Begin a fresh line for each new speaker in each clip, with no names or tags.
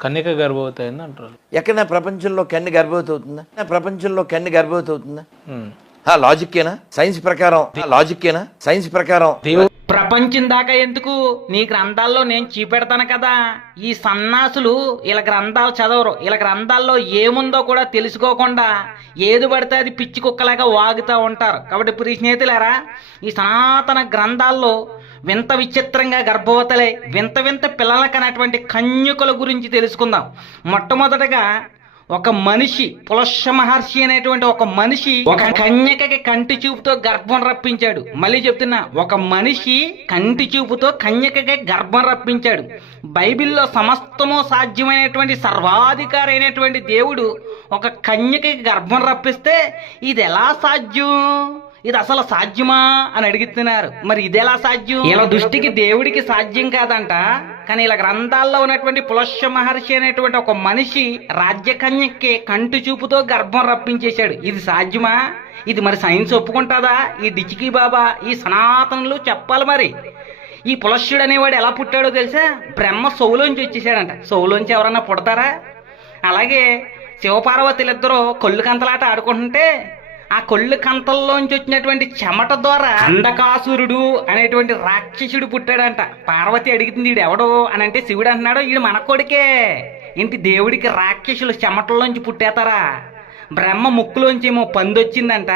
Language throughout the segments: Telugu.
కన్యక గర్భవతి అయింది అంటారు.
ఎక్కడైనా ప్రపంచంలో కన్ను గర్భవతి అవుతుందా ప్రపంచంలో కన్ను గర్భవతి అవుతుందా లాజిక్కేనా సైన్స్ ప్రకారం లాజిక్కేనా సైన్స్ ప్రకారం
ప్రపంచం దాకా ఎందుకు? నీ గ్రంథాల్లో నేను చూపెడతాను కదా. ఈ సన్నాసులు ఇలా గ్రంథాలు చదవరు. ఇలా గ్రంథాల్లో ఏముందో కూడా తెలుసుకోకుండా ఏది పడితే అది పిచ్చి కుక్కలాగా వాగుతూ ఉంటారు. కాబట్టి ప్రియ స్నేహితులారా ఈ సనాతన గ్రంథాల్లో వింత విచిత్రంగా గర్భవతలే వింత వింత పిల్లలకనేటువంటి కన్యకుల గురించి తెలుసుకుందాం. మొట్టమొదటగా ఒక మనిషి పులశ మహర్షి అనేటువంటి ఒక మనిషి ఒక కన్యకకి కంటి చూపుతో గర్భం రప్పించాడు. మళ్ళీ చెప్తున్నా ఒక మనిషి కంటి చూపుతో కన్యకకి గర్భం రప్పించాడు. బైబిల్లో సమస్తము సాధ్యమైనటువంటి సర్వాధికారి అయినటువంటి దేవుడు ఒక కన్యకకి గర్భం రప్పిస్తే ఇది ఎలా సాధ్యం? ఇది అసలు సాధ్యమా? అని అడుగుతున్నారు. మరి ఇది ఎలా సాధ్యం? ఇలా దృష్టికి దేవుడికి సాధ్యం కాదంట. కానీ ఇలా గ్రంథాల్లో ఉన్నటువంటి పులస్య మహర్షి అనేటువంటి ఒక మనిషి రాజ్యకన్యకి కంటి చూపుతో గర్భం రప్పించేశాడు. ఇది సాధ్యమా? ఇది మరి సైన్స్ ఒప్పుకుంటుందా? ఈ డిచికి బాబా ఈ సనాతనులు చెప్పాలి మరి. ఈ పులస్యుడు అనేవాడు ఎలా పుట్టాడో తెలుసా? బ్రహ్మ సౌలోంచి వచ్చేసాడంట. సౌలోంచి ఎవరన్నా పుడతారా? అలాగే శివపార్వతులిద్దరూ కళ్ళు కంతలాట ఆడుకుంటుంటే ఆ కొల్లు కంతల్లోంచి వచ్చినటువంటి చెమట ద్వారా అంధకాసురుడు అనేటువంటి రాక్షసుడు పుట్టాడంట. పార్వతి అడుగుతుంది ఈడు ఎవడు? అని అంటే శివుడు అంటున్నాడు ఈడు మన కొడుకే. ఏంటి దేవుడికి రాక్షసులు చెమటల్లోంచి పుట్టేతారా? బ్రహ్మ ముక్కులోంచేమో పంది వచ్చిందంట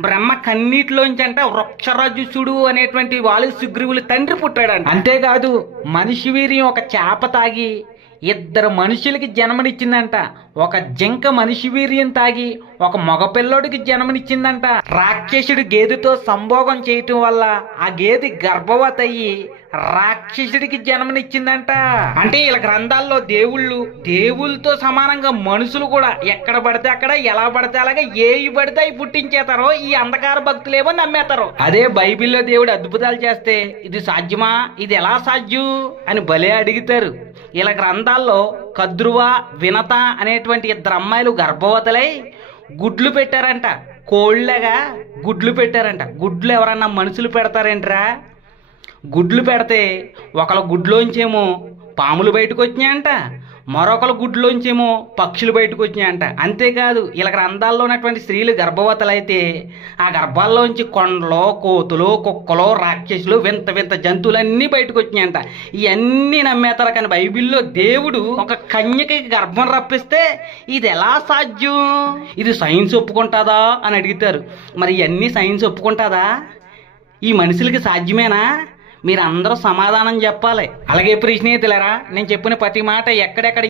బ్రహ్మ కన్నీటిలోంచి అంట వృక్షరాజుసుడు అనేటువంటి వాళ్ళు సుగ్రీవులు తండ్రి పుట్టాడంట. అంతేకాదు మనిషి వీర్యం ఒక చేప తాగి ఇద్దరు మనుషులకి జన్మనిచ్చిందంట. ఒక జింక మనిషి వీర్యం తాగి ఒక మగపిల్లోడికి జన్మనిచ్చిందంట. రాక్షసుడు గేదెతో సంభోగం చేయటం వల్ల ఆ గేదె గర్భవతి అయ్యి రాక్షసుడికి జన్మనిచ్చిందంట. అంటే ఇలా గ్రంథాల్లో దేవుళ్ళు దేవుళ్ళతో సమానంగా మనుషులు కూడా ఎక్కడ పడితే అక్కడ ఎలా పడితే అలాగా ఏవి పడితే అవి పుట్టించేతారో ఈ అంధకార భక్తులేమో నమ్మేతారు. అదే బైబిల్లో దేవుడు అద్భుతాలు చేస్తే ఇది సాధ్యమా? ఇది ఎలా సాధ్యం? అని భలే అడుగుతారు. ఇలా గ్రంథాల్లో కద్రువ వినత అనేటువంటి ఇద్దరు అమ్మాయిలు గర్భవతులై గుడ్లు పెట్టారంట. కోళ్ళగా గుడ్లు పెట్టారంట. గుడ్లు ఎవరన్నా మనుషులు పెడతారేంట్రా? గుడ్లు పెడితే ఒకళ్ళ గుడ్లోంచేమో పాములు బయటకు వచ్చినాయంట మరొకళ్ళ గుడ్లోంచేమో పక్షులు బయటకు వచ్చినాయంట అంతేకాదు ఇలా అందాల్లో ఉన్నటువంటి స్త్రీలు గర్భవతలైతే ఆ గర్భాల్లోంచి కొండలు కోతులు కుక్కలు రాక్షసులు వింత వింత జంతువులన్నీ బయటకు వచ్చినాయంట ఇవన్నీ నమ్మేతారు కానీ బైబిల్లో దేవుడు ఒక కన్యకి గర్భం రప్పిస్తే ఇది ఎలా సాధ్యం? ఇది సైన్స్ ఒప్పుకుంటుందా అని అడుగుతారు. మరి ఇవన్నీ సైన్స్ ఒప్పుకుంటుందా? ఈ మనుషులకి సాధ్యమేనా? మీరు అందరూ సమాధానం చెప్పాలి. అలాగే ప్రియ స్నేహితులారా నేను చెప్పిన ప్రతి మాట ఎక్కడెక్కడ